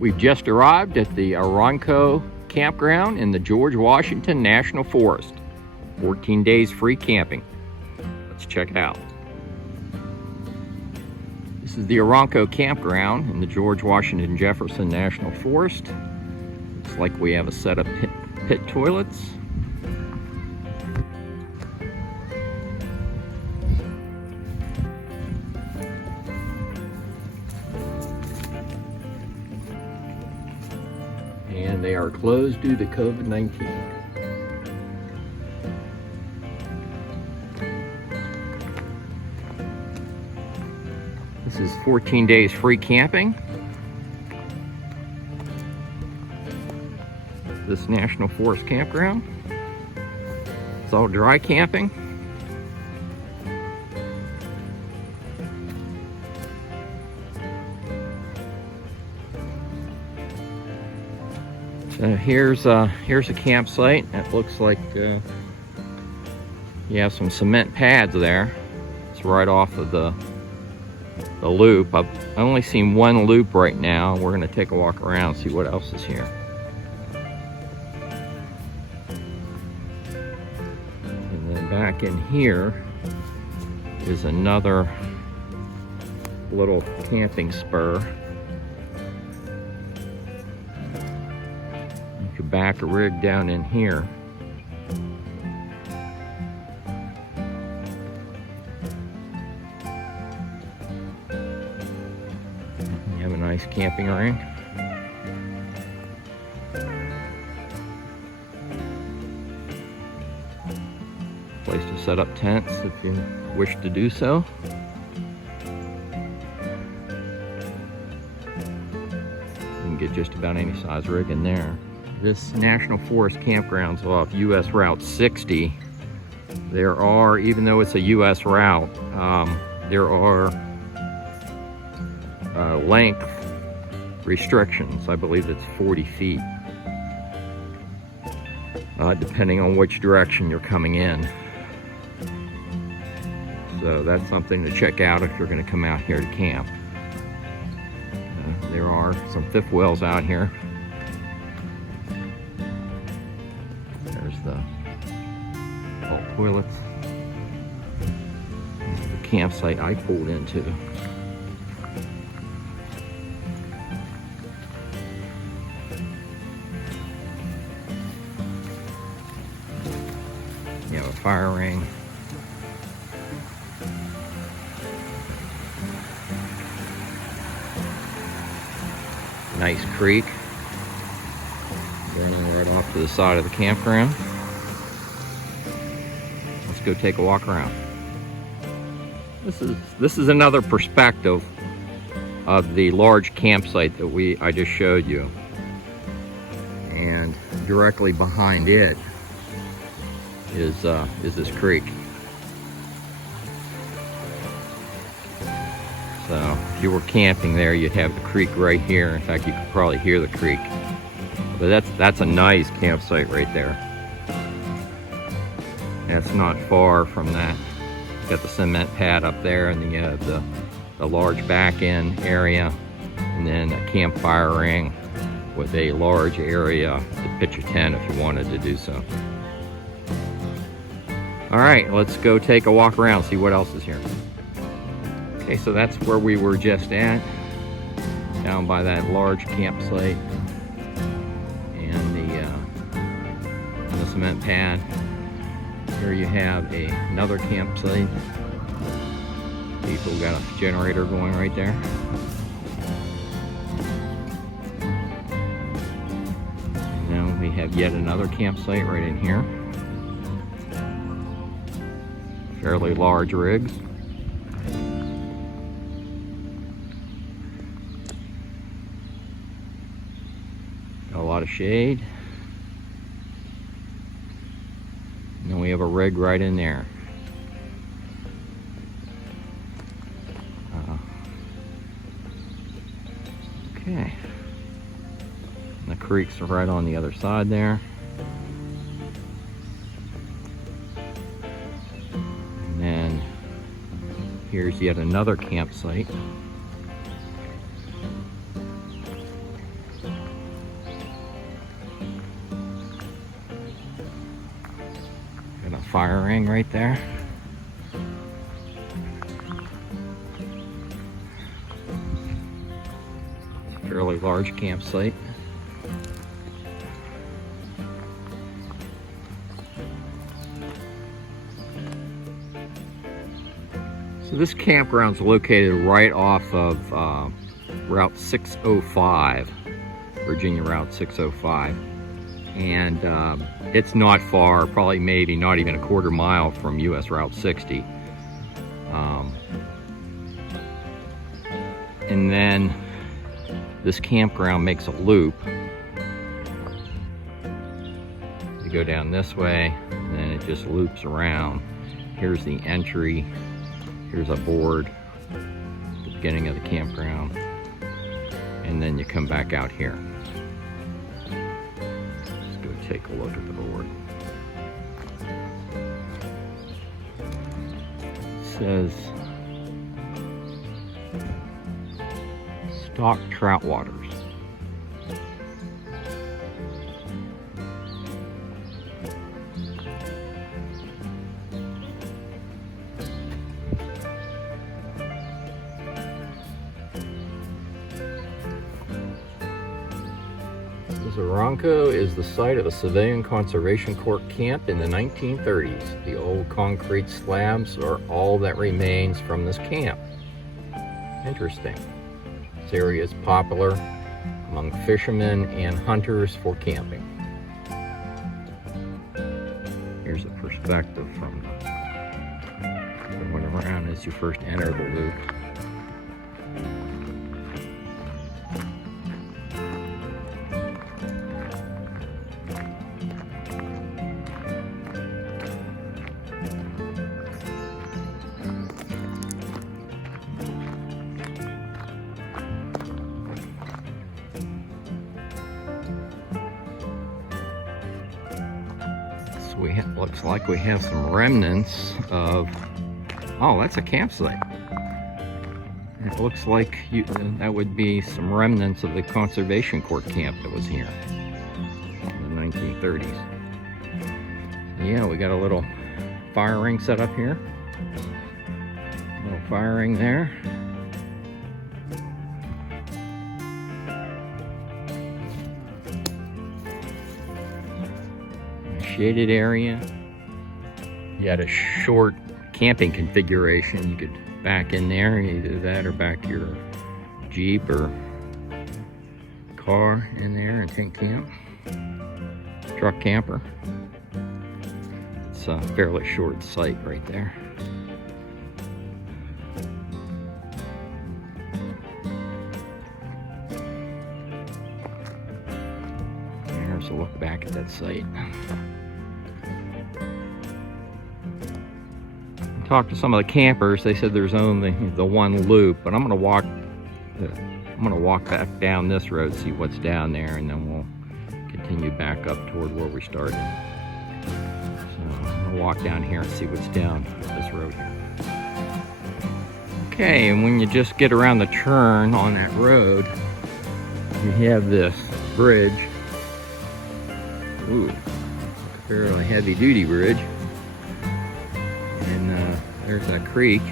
We've just arrived at the Oronoco Campground in the George Washington National Forest. 14 days free camping. Let's check it out. This is the Oronoco Campground in the George Washington Jefferson National Forest. Looks like we have a set of pit toilets. And they are closed due to COVID-19. This is 14 days free camping. This National Forest campground. It's all dry camping. Here's a campsite. It looks like you have some cement pads there. It's right off of the loop. I've only seen one loop right now. We're going to take a walk around and see what else is here. And then back in here is another little camping spur. Back a rig down in here. You have a nice camping ring. Place to set up tents if you wish to do so. You can get just about any size rig in there. This National Forest campground's off US Route 60. There are, even though it's a US route, there are length restrictions. I believe it's 40 feet, depending on which direction you're coming in. So that's something to check out if you're going to come out here to camp. There are some fifth wheels out here. The toilets. This is the campsite I pulled into. You have a fire ring. Nice creek running right off to the side of the campground. Let's go take a walk around. This is another perspective of the large campsite that I just showed you. And directly behind it is this creek. So if you were camping there, you'd have the creek right here. In fact, you could probably hear the creek. But that's a nice campsite right there. That's not far from that. Got the cement pad up there, and then you have the large back end area, and then a campfire ring with a large area to pitch a tent if you wanted to do so. All right, let's go take a walk around, see what else is here. Okay, so that's where we were just at, down by that large campsite and the cement pad. Here you have another campsite. People got a generator going right there. And now we have yet another campsite right in here. Fairly large rigs. Got a lot of shade. And then we have a rig right in there. Okay. And the creeks are right on the other side there. And then here's yet another campsite. fire ring right there. Fairly large campsite. So this campground is located right off of Route 605, Virginia Route 605. And it's not far, probably maybe not even a quarter mile from US Route 60. And then this campground makes a loop. You go down this way, and then it just loops around. Here's the entry. Here's a board at the beginning of the campground. And then you come back out here. Let's go take a look at the board. It says stock trout waters. Oronoco is the site of a civilian conservation corps camp in the 1930s. The old concrete slabs are all that remains from this camp. Interesting. This area is popular among fishermen and hunters for camping. Here's a perspective from going around as you first enter the loop. Looks like we have some remnants of, oh, that's a campsite. It looks like that would be some remnants of the Conservation Corps camp that was here in the 1930s. Yeah, we got a little fire ring set up here. Little fire ring there. Shaded area. You had a short camping configuration. You could back in there, either that or back your Jeep or car in there and tent camp. Truck camper. It's a fairly short site right there. There's a look back at that site. Talked to some of the campers. They said there's only the one loop, but I'm gonna walk back down this road, see what's down there, and then we'll continue back up toward where we started. So I'm gonna walk down here and see what's down this road here. Okay, and when you just get around the turn on that road, you have this bridge. Ooh, a fairly heavy-duty bridge. There's that creek.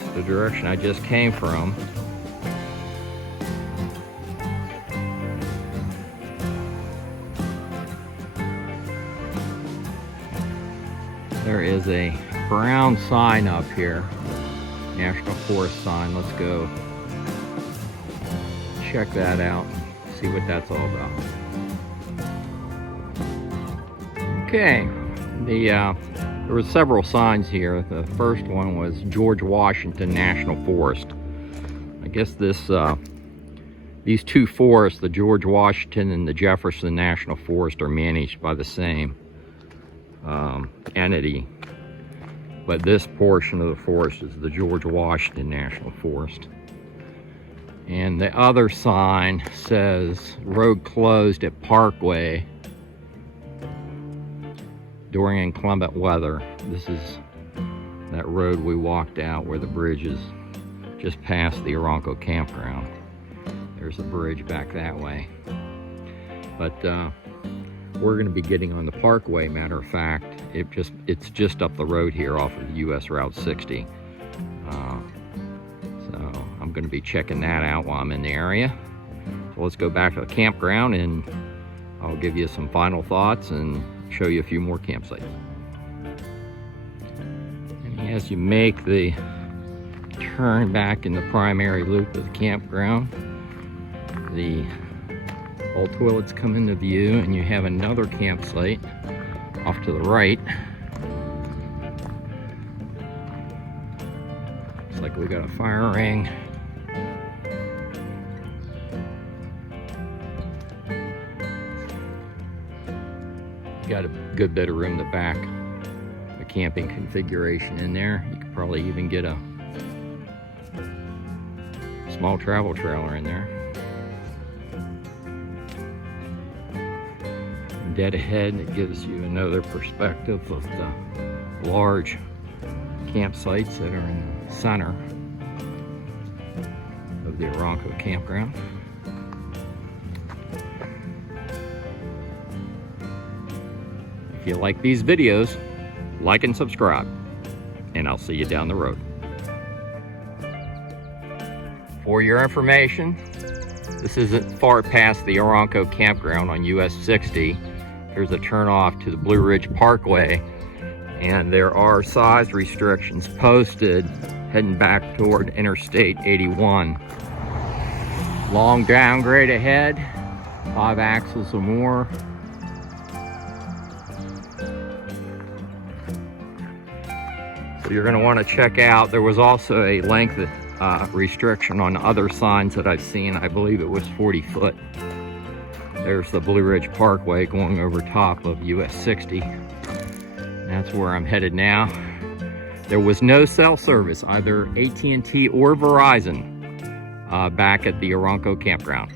It's the direction I just came from. There is a brown sign up here, National Forest sign. Let's go check that out. See what that's all about. Okay, there were several signs here. The first one was George Washington National Forest. I guess these two forests, the George Washington and the Jefferson National Forest, are managed by the same entity. But this portion of the forest is the George Washington National Forest. And the other sign says road closed at Parkway during inclement weather. This is that road we walked out where the bridge is just past the Oronoco Campground. There's a bridge back that way. But we're going to be getting on the Parkway. Matter of fact, it's just up the road here off of US Route 60. So I'm going to be checking that out while I'm in the area. So let's go back to the campground and I'll give you some final thoughts and show you a few more campsites. And as you make the turn back in the primary loop of the campground, the all toilets come into view and you have another campsite off to the right. Looks like we got a fire ring. Got a good bit of room in the back. The camping configuration in there. You could probably even get a small travel trailer in there. And dead ahead, it gives you another perspective of the large campsites that are in the center of the Oronoco Campground. If you like these videos, like and subscribe, and I'll see you down the road. For your information, this isn't far past the Oronoco Campground on US 60. There's a turnoff to the Blue Ridge Parkway, and there are size restrictions posted heading back toward Interstate 81. Long downgrade ahead, 5 axles or more. So you're going to want to check out. There was also a length restriction on other signs that I've seen. I believe it was 40 foot. There's the Blue Ridge Parkway going over top of US 60. That's where I'm headed now. There was no cell service, either AT&T or Verizon, back at the Oronoco Campground.